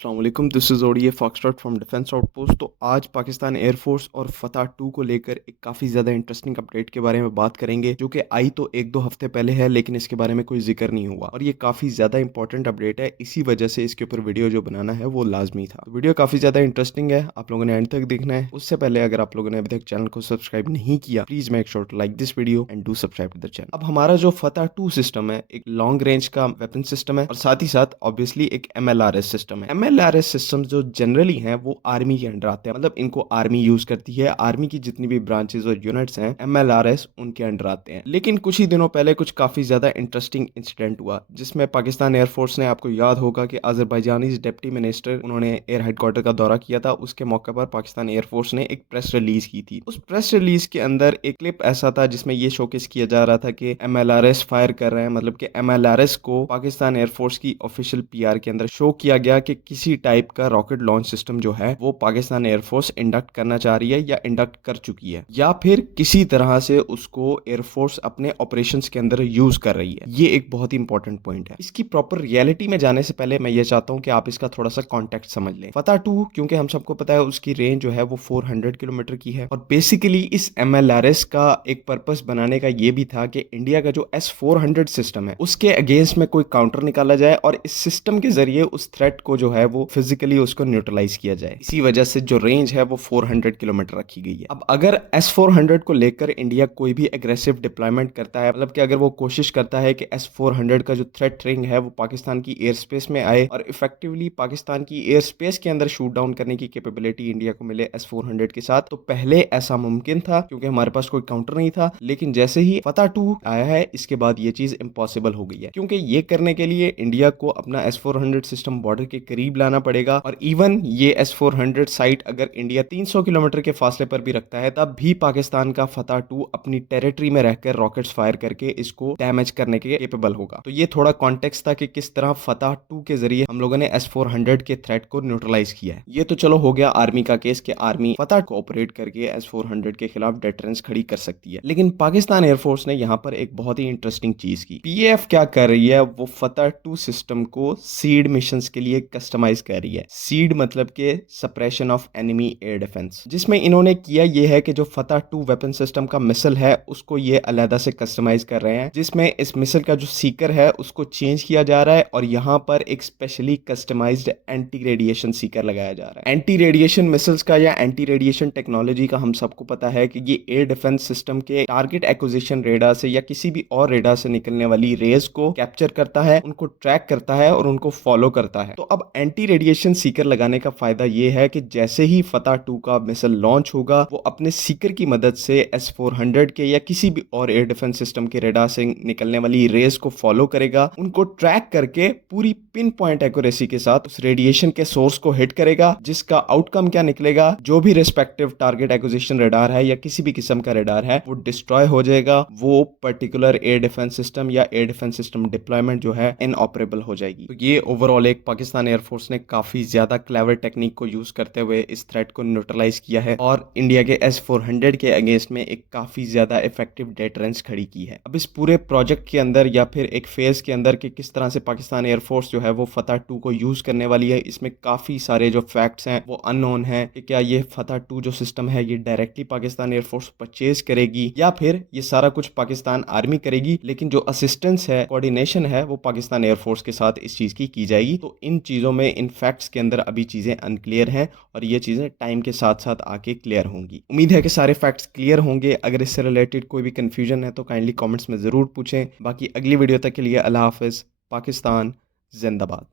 अस्सलामुअलैकुम, this is ODA foxtrot from defence outpost. तो आज पाकिस्तान एयरफोर्स और फतह 2 को लेकर एक काफ़ी ज़्यादा इंटरेस्टिंग अपडेट के बारे में बात करेंगे, जो कि आई तो 1-2 हफ्ते पहले है, लेकिन इसके बारे में कोई जिक्र नहीं हुआ और ये काफ़ी ज़्यादा इंपॉर्टेंट अपडेट है। इसी वजह से इसके ऊपर वीडियो जो बनाना है वो लाजमी था। तो वीडियो काफ़ी ज़्यादा इंटरेस्टिंग है, आप लोगों ने एंड तक देखना है। उससे पहले अगर आप लोगों ने अभी तक चैनल को सब्सक्राइब नहीं किया, please make sure to like this video and do subscribe to the channel. अब हमारा जो फतह 2 सिस्टम है, एक लॉन्ग रेंज का वेपन सिस्टम है और साथ ही साथ ऑब्वियसली एक MLRS सिस्टम है। MLRS सिस्टम जो जनरली हैं वो आर्मी के अंडर आते हैं, मतलब इनको आर्मी यूज करती है। आर्मी की जितनी भी ब्रांचेस और यूनिट्स हैं MLRS उनके अंडर आते हैं। लेकिन कुछ ही दिनों पहले कुछ काफी ज्यादा इंटरेस्टिंग इंसिडेंट हुआ, जिसमें पाकिस्तान एयरफोर्स ने, आपको याद होगा कि अजरबैजानी डिप्टी मिनिस्टर उन्होंने एयर हेडक्वार्टर का दौरा किया था, उसके मौके पर पाकिस्तान एयरफोर्स ने एक प्रेस रिलीज की थी। उस प्रेस रिलीज के अंदर एक क्लिप ऐसा था जिसमें ये शोकेस किया जा रहा था कि MLRS फायर कर रहे हैं, मतलब कि MLRS को पाकिस्तान एयरफोर्स की ऑफिशियल PR के अंदर शो किया गया कि किसी टाइप का रॉकेट लॉन्च सिस्टम जो है वो पाकिस्तान एयरफोर्स इंडक्ट करना चाह रही है या इंडक्ट कर चुकी है, या फिर किसी तरह से उसको एयरफोर्स अपने ऑपरेशंस के अंदर यूज कर रही है। ये एक बहुत ही इंपॉर्टेंट पॉइंट है। इसकी प्रॉपर रियलिटी में जाने से पहले मैं ये चाहता हूं कि आप इसका थोड़ा सा कॉन्टेक्स्ट समझ लें। फतह 2 क्योंकि हम सबको पता है उसकी रेंज जो है वो 400 किलोमीटर की है और बेसिकली इस MLRS का एक पर्पस बनाने का ये भी था कि इंडिया का जो S-400 सिस्टम है उसके अगेंस्ट में कोई काउंटर निकाला जाए और इस सिस्टम के जरिए उस थ्रेट को जो है वो फिजिकली उसको न्यूट्रलाइज किया जाए। इसी वजह से जो रेंज है वो 400 किलोमीटर रखी गई है। अब अगर S-400 को लेकर इंडिया कोई भी एग्रेसिव डिप्लॉयमेंट करता है, मतलब कि अगर वो कोशिश करता है कि S-400 का जो थ्रेट रिंग है वो पाकिस्तान की एयर स्पेस में आए और इफेक्टिवली पाकिस्तान की एयर स्पेस के अंदर शूट डाउन करने की कैपेबिलिटी इंडिया को मिले S-400 के साथ, तो पहले ऐसा मुमकिन था क्योंकि हमारे पास कोई काउंटर नहीं था। लेकिन जैसे ही फतह 2 आया है, इसके बाद ये चीज इम्पॉसिबल हो गई है, क्योंकि ये करने के लिए इंडिया को अपना S-400 सिस्टम बॉर्डर के करीब लाना पड़ेगा। और इवन ये S-400 साइट अगर इंडिया 300 किलोमीटर के फासले पर भी रखता है, तब भी पाकिस्तान का फतह 2 अपनी टेरिटरी में रहकर रॉकेट्स फायर करके इसको डैमेज करने के केपेबल होगा। तो ये थोड़ा कॉन्टेक्स्ट था कि किस तरह फतह 2 के जरिए हम लोगों ने S-400 के थ्रेट को न्यूट्रलाइज किया है। ये तो चलो हो गया आर्मी का केस कि आर्मी फतह को ऑपरेट करके S-400 के खिलाफ डेटरेंस खड़ी कर सकती है। लेकिन पाकिस्तान एयरफोर्स ने यहाँ पर एक बहुत ही इंटरेस्टिंग चीज की। PAF क्या कर रही है, वो फतह 2 सिस्टम को सीड मिशंस के लिए कस्टमाइज कर रही है। सीड मतलब के suppression of enemy air defence, जिसमें इन्होंने किया ये है कि जो फतह 2 वेपन सिस्टम का मिसल है उसको ये अलग से कस्टमाइज कर रहे हैं, जिसमें इस मिसल का जो सीकर है उसको चेंज किया जा रहा है और यहाँ पर एक specially customised anti radiation seeker लगाया जा रहा है। एंटी रेडिएशन मिसल्स का या एंटी रेडिएशन टेक्नोलॉजी का हम सबको पता है कि ये एयर डिफेंस सिस्टम के टारगेट एक्विजिशन रेडार से या किसी भी और रेडार से निकलने वाली रेज को कैप्चर करता है, उनको ट्रैक करता है और उनको फॉलो करता है। तो अब एंटी रेडिएशन सीकर लगाने का फायदा ये है कि जैसे ही फतह 2 का मिसाइल लॉन्च होगा, वो अपने सीकर की मदद से S-400 के या किसी भी और एयर डिफेंस सिस्टम के रेडार से निकलने वाली रेज को फॉलो करेगा, उनको ट्रैक करके पूरी पिन पॉइंट एक्यूरेसी के साथ उस रेडिएशन के सोर्स को हिट करेगा, जिसका आउटकम क्या निकलेगा, जो भी रिस्पेक्टिव टारगेट एक्विजिशन रेडार है या किसी भी किस्म का रेडार है वो डिस्ट्रॉय हो जाएगा। वो पर्टिकुलर एयर डिफेंस सिस्टम या एयर डिफेंस सिस्टम डिप्लॉयमेंट जो है इनऑपरेबल हो जाएगी। तो ये ओवरऑल एक पाकिस्तान एयरफोर्स ने काफी ज्यादा क्लेवर टेक्निक को यूज करते हुए इस थ्रेट को न्यूट्रलाइज किया है और इंडिया के S-400 के अगेंस्ट में एक काफी ज्यादा इफेक्टिव डेटरेंस खड़ी की है। अब इस पूरे प्रोजेक्ट के अंदर या फिर एक फेज के अंदर कि किस तरह से पाकिस्तान एयरफोर्स जो है वो फतह 2 को यूज करने वाली है, इसमें काफी सारे जो फैक्ट्स हैं वो अननोन है कि क्या ये फतह 2 जो सिस्टम है ये डायरेक्टली पाकिस्तान एयरफोर्स परचेज करेगी या फिर ये सारा कुछ पाकिस्तान आर्मी करेगी, लेकिन जो असिस्टेंस है, कोऑर्डिनेशन है, वो पाकिस्तान एयरफोर्स के साथ इस चीज की जाएगी। तो इन चीजों में, इन फैक्ट्स के अंदर अभी चीजें अनक्लियर हैं और ये चीजें टाइम के साथ साथ आके क्लियर होंगी। उम्मीद है कि सारे फैक्ट्स क्लियर होंगे। अगर इससे रिलेटेड कोई भी कंफ्यूजन है तो काइंडली कमेंट्स में जरूर पूछें। बाकी अगली वीडियो तक के लिए अल्लाह हाफिज। पाकिस्तान जिंदाबाद।